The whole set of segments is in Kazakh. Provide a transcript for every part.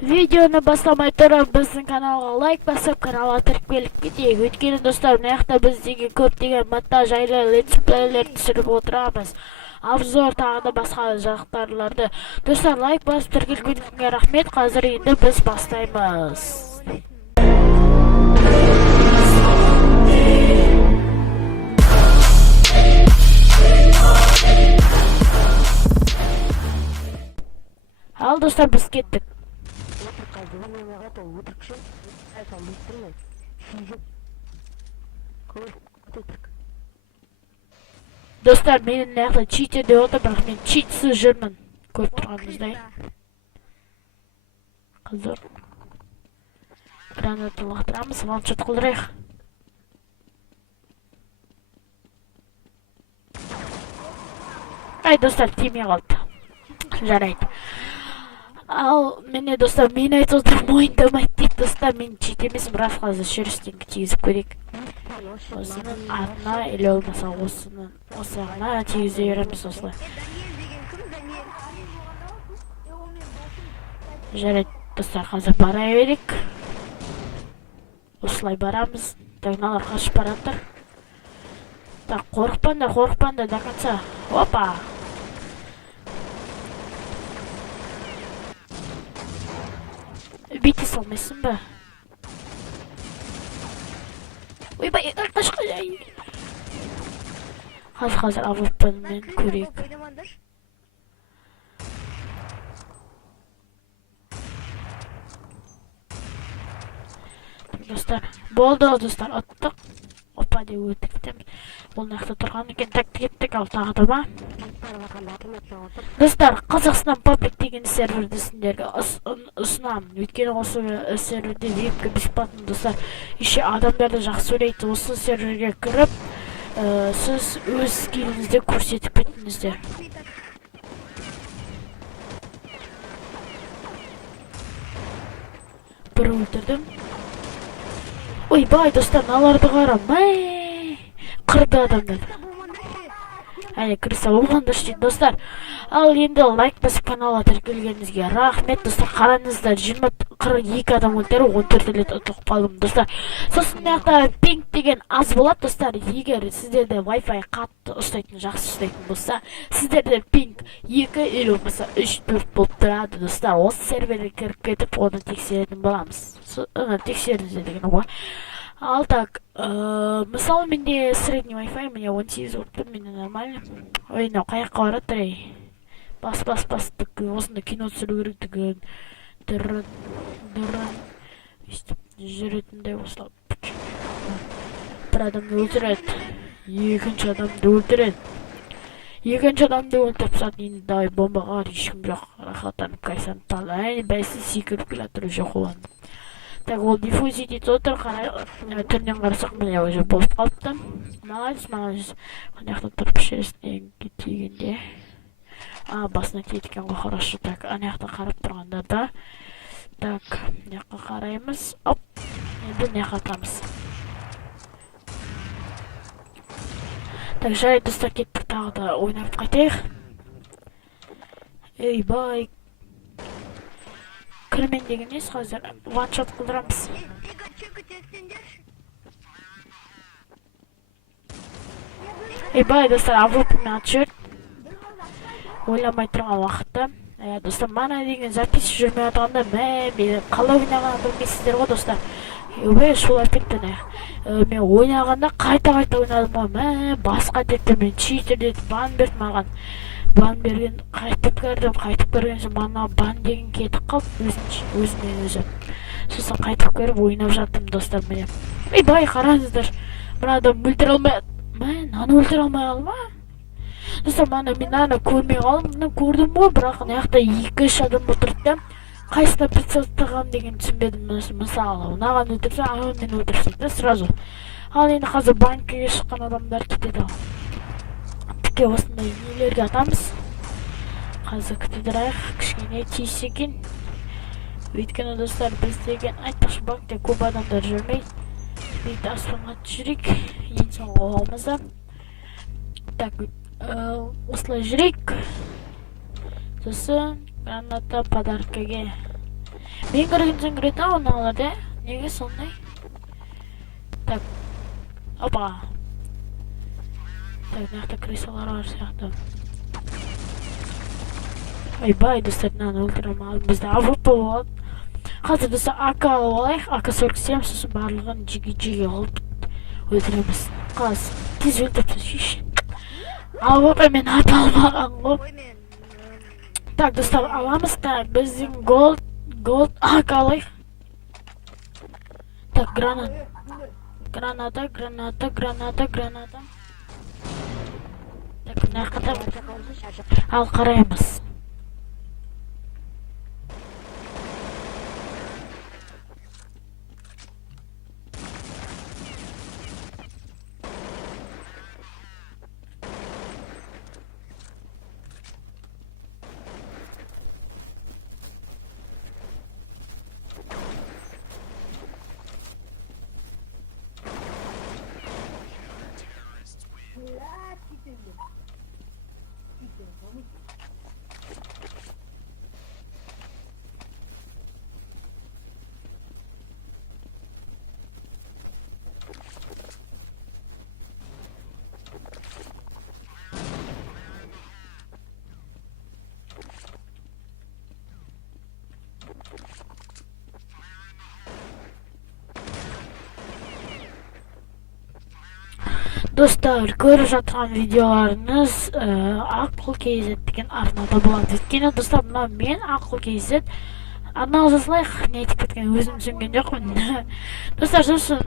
Видеоны бастамай тұрып біздің каналға лайк басып, каналға кіріп келіп кетейік. Өйткені достар, мына жақта біздегі көптеген монтаж жайлы летсплейлер түсіріп отырамыз. Обзор тағы да басқа жаңалықтарды. Достар, лайк басып тіркелгеніңізге рахмет. Қазір енді біз бастаймыз. Ал достар, біз кеттік. Достар, менің нәқлі читер деп отыр, бірақ мен читсіз жүрмін. Көріп тұрғаныңыздай. Қызыр. Гранатты лақтырамыз, ваншот қылдырайық. Ай, достар, тимей қалды. Жарайды. Ал, мені достар, мен айтып отыр, мойындамайды дейді. Достар, мен чит емес, бірақ қазір шерістен тигізіп көрейік. Осының атына, или олмаса осыған тигізе береміз осылай. Жарайды, достар, қазір бара берейік. Осылай барамыз. Тагналар қашып баратыр. Так, қорықпаңдар до конца. Опа! Бейте салмайсың ба? Ойбай, қашқай! Қазір авыппанмен көрейік. Достар, болды достар, аттық. Опа деп өтіктім. Ол нақты тұрған екен, кеттік ал тағы да ба? Достар, Қазақстан Паблик деген серверді сендерге ұсынамын. Өйткені осы серверде вебка бесплатно, достар. Еще адамдарды жақсы ойлайды. Осы серверге кіріп, сіз өз скиліңізді көрсетіп кеттіңіздер. Бір өлтірдім. Ойбай, достар, наларды қарам. Қырды адамдар. Әне, кіріса болғандар дейді, достар. Ал енді лайк басып каналға тіркелгеніңізге рахмет, достар. Қараңыздар, 42 адам өлтері, 14 рет ұтылып қалдым, достар. Сосын маяқта пинг деген аз болады, достар. Егер сіздерде Wi-Fi қатты ұстайтын, жақсы ұстайтын болса, сіздерде пинг 2 или болмаса 3-4 болып тұрады, достар. Осы серверге кіріп кетіп, оны тексеретін боламыз. Тексеріңіздер деген ғой. Ал так, мысалы менде средний Wi-Fi, мне 18 болып тұр, менде нормально. Ой, мынау қаяққа барады ей. Бас, осында кино түсіру керек деген. Дұрын. Жүретіндей осылап. Бір адамды өлтіреді. Екінші адамды өлтіріп сатын енді давай бомбаға ешкім жоқ. Рахаттанып кайсанып талды. Әне бәйсі секіріп келатыр жоқ оланды. Так, ол диффузий дейді отыр, түрінен қарасақ міне уже болып қалыпты. Молодец. Анаяқта тұрып шерістен тигенде. Басына тиеткен ғой, хорошо. Так, анаяқта қарап тұрғандарда. Так, анаяққа қараймыз. Оп, енді анаяққа атамыз. Так, жарайды достар, кеттік тағы да ойнап қайтайық. Ей, бай. Кірмен деген ес қазір ваншот қылдырамыз. Бай, достар, аврупымен аты жүрді. Ойламай тұрған уақытта. Достар, мана деген запись жүрмей атығанда, мен қалай ойнағаны білмейсіздер ғой, достар. Шулай кеттіне. Мен ойнағанда қайта ойнадым ғой, басқа депті, мен читер деді, бан берді маған. Бан берген, қайтып көрген соң мана бан деген кетіп қалып, өзімен. Сосын қайтып көріп ойнап жаттым, достар, міне. Бай, қараңыздар, мына адам өлтіре алмай, наны өлтіре алмай алма? Достар, мен ана көрмей қалым, көрдім ғой, бірақ наяқта 2-3 адам отырды. Қайсына прицелдығам деген түсінбедім, мысалы, наған өлтірсе, мен өлтірсем, сразу. Ал енді қазір банкіге шыққан адамдар кетеді. Тіке осындай нелерге атамыз. Қазір күтедірайық, кішкене тиіс екен. Өйткені достар, біз деген айтпақшы банкте көп адамдар жүрмейді. Бейді аспанға жүрейік, ең соңғы оғымызда. Так, осылай жүрейік. Сосын граната подаркаге Мен кіргенсен кіреді ау мыналар да. Неге сондай? Так. Опа. Так, мына жақта крысалар бар сияқты. Ойбай, достар, мынаны өлтірем алып. Бізде АВП болады. Қазір достар АК алып алайық. АК-47 сосын барлығын жеге алып өлтіреміз. Қаз, тез өлтіріп шеш. АВП мен ата алмаған ғой. Так, достар, аламыз да. Біздің голд АК алайық. Так, граната. Так, мына жақта ал қараймыз. Достар, көріп жатқан видеоларыңыз Ақыл KZ деген арнада болады. Өйткені достар, мына мен Ақыл KZ арналы жасылайық, не айтып кеткен өзім түсінген жоқпын. Достар, сосын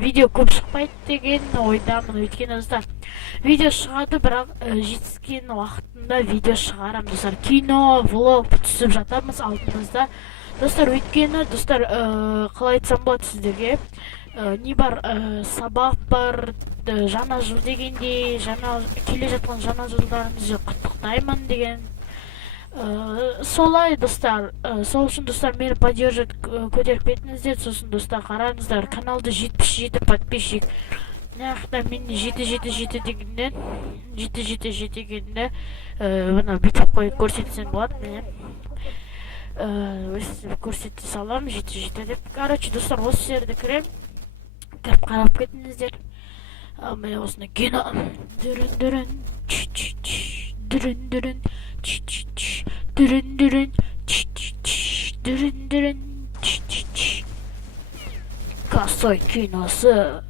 видео көп шықпайды деген ойдамын. Өйткені достар, видео шығады, бірақ жетіскен уақытында видео шығарам. Достар, кино, влог түсіп жатамыз алдымызда. Достар, өйткені, достар, қалай айтсам болады сіздерге, не бар, сабақ бар, жаңа жыл дегенде, келе жатқан жаңа жылдарыңызды құттықтаймын деген. Солай, достар, сол үшін, достар, мені поддерживать көтеріп кетіңіздер. Сосын, достар, қараңыздар, каналды 77 подписчик. Нақта мен 777 дегенде, бұны бүйтіп қойып көрсетсен болады, мені. Көрсете салам 7 деп. Короче, достар, осы жерді кірем, кіріп қарап кетіңіздер. Міне осыны кино дүрін Косой киносы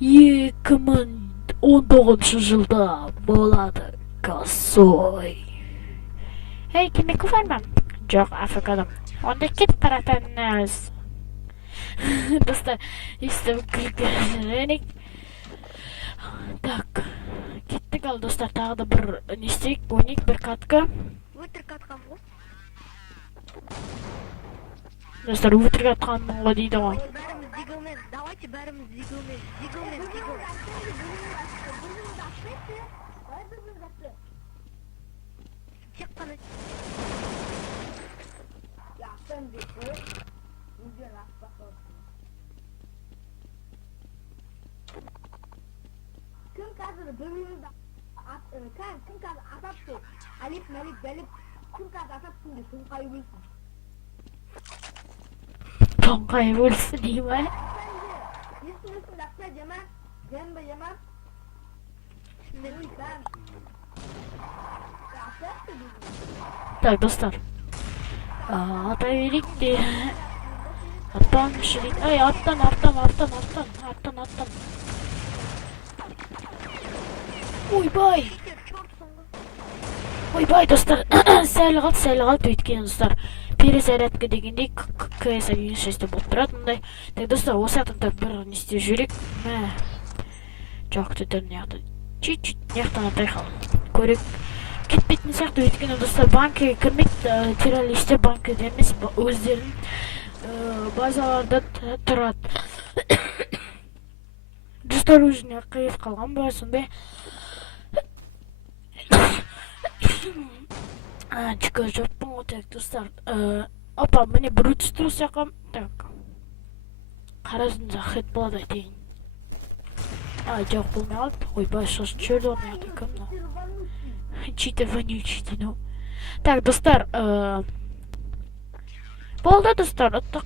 2019 жылда болады. Косой. Ей, кемекі бар ма? Жоқ, Африкадам. Онда кетіп баратыныз. Достар, естіп күлгенік. Так, кеттік ал, достар, тағы да бір нестейік, ойнейік, бір катка. Өтірік атқан ғой. Достар, өтірік атқан ғой дейді ғой. Бәріміз зигілмен, давайте бәріміз зигілмен. Тек қана Кім қазір бөлімді кім қазір атапты, әліп мәліп бәліп, кім қазір атапсың деп тоңқайып өлсін. Тоңқайып өлсін дей ма? Естің дақса жама, жамба жама. Так, достар, ата берейік те. Аттан шірейді. Ай, аттан. Ойбай, достар, сәл қалды өйткен, достар. Перезарядка дегендей КС 1.6 болып тұрады мұндай. Так, достар, осы аттан бір несте жүрек. Жоқ, түтір неяқты. Чит-чит, неяқтан атай қал. Көрек. Кетпейтін сияқты өйткені, достар, банкіге кірмейді, террористер банкіде емес, өздерін базаларда тұрады. Достар, өзіне қиып қалған ба, сондай. Чүкір жоқпын ғой, так, достар. Опа, міне бір өтістіру сақам. Так. Қаразында хет болады айтайын. Жоқ болмай қалды. Ойбай, сосын жерде ойнайды екен мынау. Читер вонючий, ну. Так, достар, болды достар, ұттық.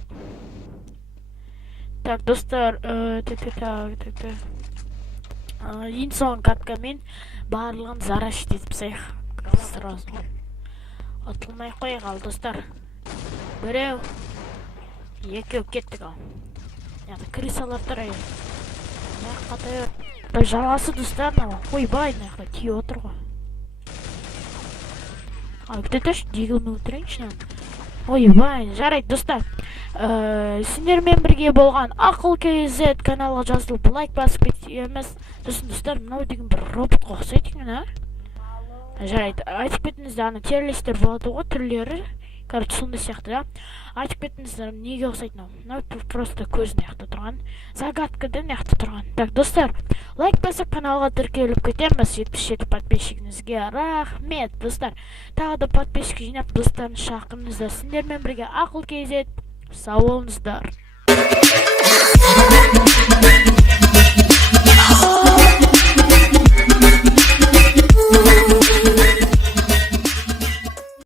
Так, достар, ең соңғы каткамен барлығын зарашить етіп сайық. Сразу. Атылмай қойық ал, достар. Біреу. Екеу кеттік ал. Яғни крысалар тұрайын. Қатайыр. Жаласы достар, ойбай, тие отыр ғой. Где-то дигілні өтірейінші. Ойбай, жарайды достар. Сендермен бірге болған Ақыл KZ каналға жазылып лайк басып кетеміз. Сосын достар, мынау деген бір робот қоқсайды екен, жарайды, айтып кетіңіздер, ана терлестер болады ғой, түрлері. Короче, сондай сияқты, да. Айтып кетіңіздер, неге ұқсайды мынау? Просто көзіне яқты тұрған. Загадкада яқты тұрған. Так, достар, лайк басып каналға тіркеліп кетеміз. 77 подписчигіңізге рахмет, достар. Тағы да подписчик жинап достарын шақырыңыздар. Сендермен бірге Ақыл KZ. Сау болыңыздар.